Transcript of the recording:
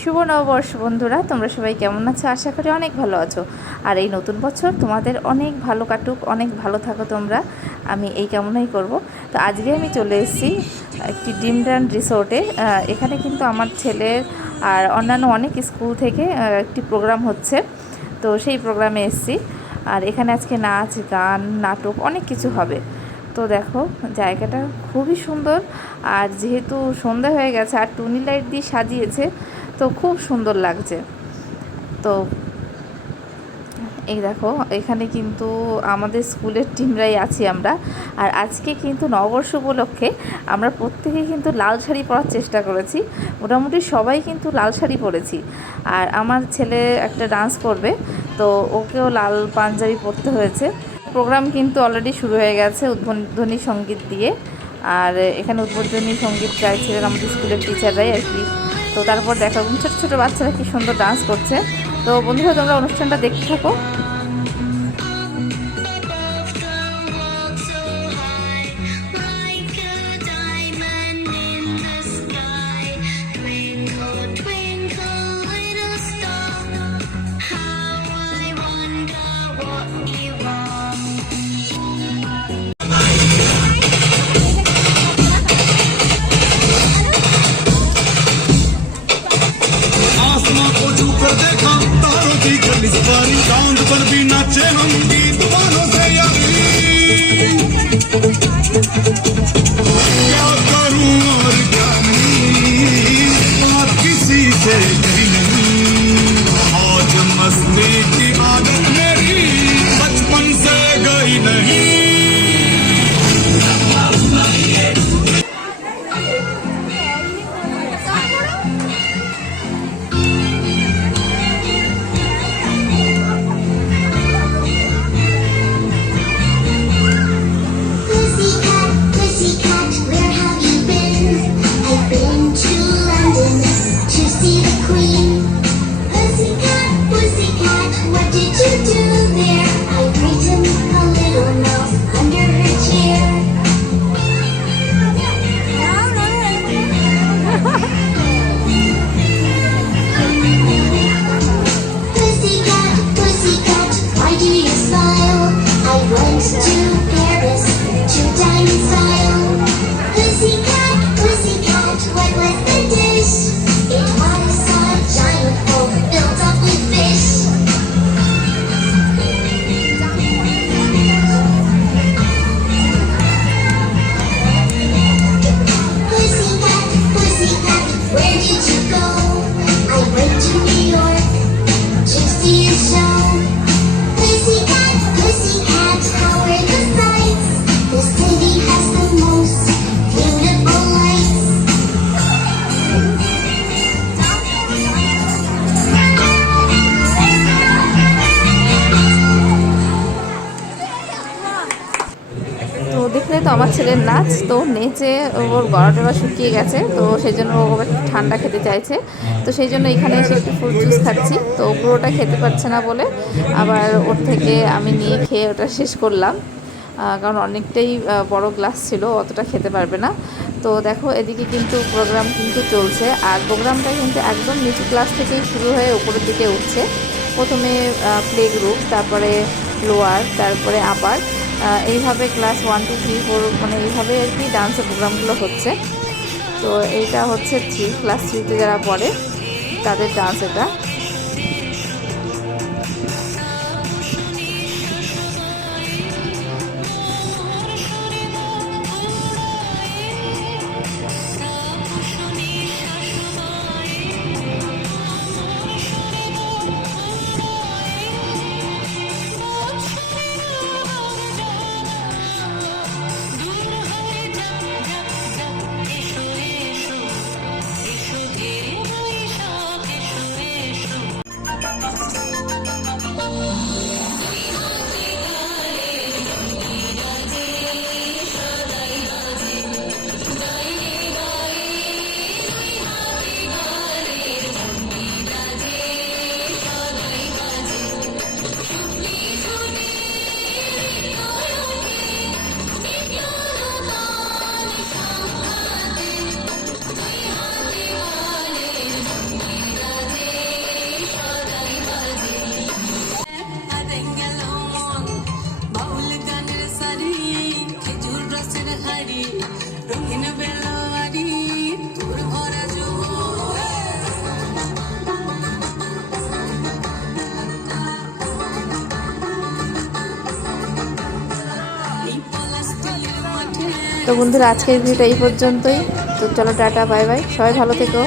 শুভ নববর্ষ বন্ধুরা, তোমরা সবাই কেমন আছো? আশা করি অনেক ভালো আছো। আর এই নতুন বছর তোমাদের অনেক ভালো কাটুক, অনেক ভালো থাকো তোমরা। আমি এই কামনাই করব। তো আজকে আমি চলে এসেছি একটি ডিমড্যান্ড রিসোর্টে। এখানে কিন্তু আমার ছেলের আর অন্যান্য অনেক স্কুল থেকে একটি প্রোগ্রাম হচ্ছে। তো সেই প্রোগ্রামে এসেছি। আর এখানে আজকে নাচ, গান, নাটক অনেক কিছু হবে। তো দেখো, জায়গাটা খুবই সুন্দর। আর যেহেতু সন্ধ্যা হয়ে গেছে, আর টুনি লাইট দিয়ে সাজিয়েছে তো খুব সুন্দর লাগছে। তো এই দেখো, এখানে কিন্তু আমাদের স্কুলের টিমরাই আছি আমরা। আর আজকে কিন্তু নববর্ষ উপলক্ষে আমরা প্রত্যেকে কিন্তু লাল শাড়ি পরার চেষ্টা করেছি। মোটামুটি সবাই কিন্তু লাল শাড়ি পরেছি। আর আমার ছেলে একটা ডান্স করবে, তো ওকেও লাল পাঞ্জাবি পরতে হয়েছে। প্রোগ্রাম কিন্তু অলরেডি শুরু হয়ে গেছে উদ্বোধনী সংগীত দিয়ে। আর এখানে উদ্বোধনী সংগীত গাইছিলেন আমাদের স্কুলের টিচাররাই আর কি। তো তারপর দেখো ছোটো ছোটো বাচ্চারা কি সুন্দর ডান্স করছে। তো বন্ধুরা, তোমরা অনুষ্ঠানটা দেখতে থাকো। की गली सवारी, चाँद पर भी नाचे हम गीत वालों से यारी। क्या करूँ और क्या नहीं? बात किसी से नहीं তো আমার ছেলের নাচ, তো নেচে ওর গলা টলা শুকিয়ে গেছে, তো সেই জন্য ও ঠান্ডা খেতে চাইছে। তো সেই জন্য এখানে এসে একটু ফ্রুট জুস খাচ্ছি। তো পুরোটা খেতে পারছে না বলে আবার ওর থেকে আমি নিয়ে খেয়ে ওটা শেষ করলাম। কারণ অনেকটাই বড় গ্লাস ছিল অতটা খেতে পারবে না। তো দেখো, এদিকে কিন্তু প্রোগ্রাম কিন্তু চলছে। আর প্রোগ্রামটা কিন্তু একদম নিচু ক্লাস থেকেই শুরু হয়ে উপরের দিকে উঠছে। প্রথমে প্লে গ্রুপ তারপরে লোয়ার তারপরে আপার এইভাবে class one two three four মানে এইভাবে আর কি ডান্সের প্রোগ্রামগুলো হচ্ছে। তো এইটা হচ্ছে থ্রি ক্লাস থ্রিতে যারা পড়ে, তাদের ডান্স এটা। তো বন্ধুরা আজকের ভিডিওটা এই পর্যন্তই। তো চলো টাটা বাই বাই। সবাই ভালো থেকো।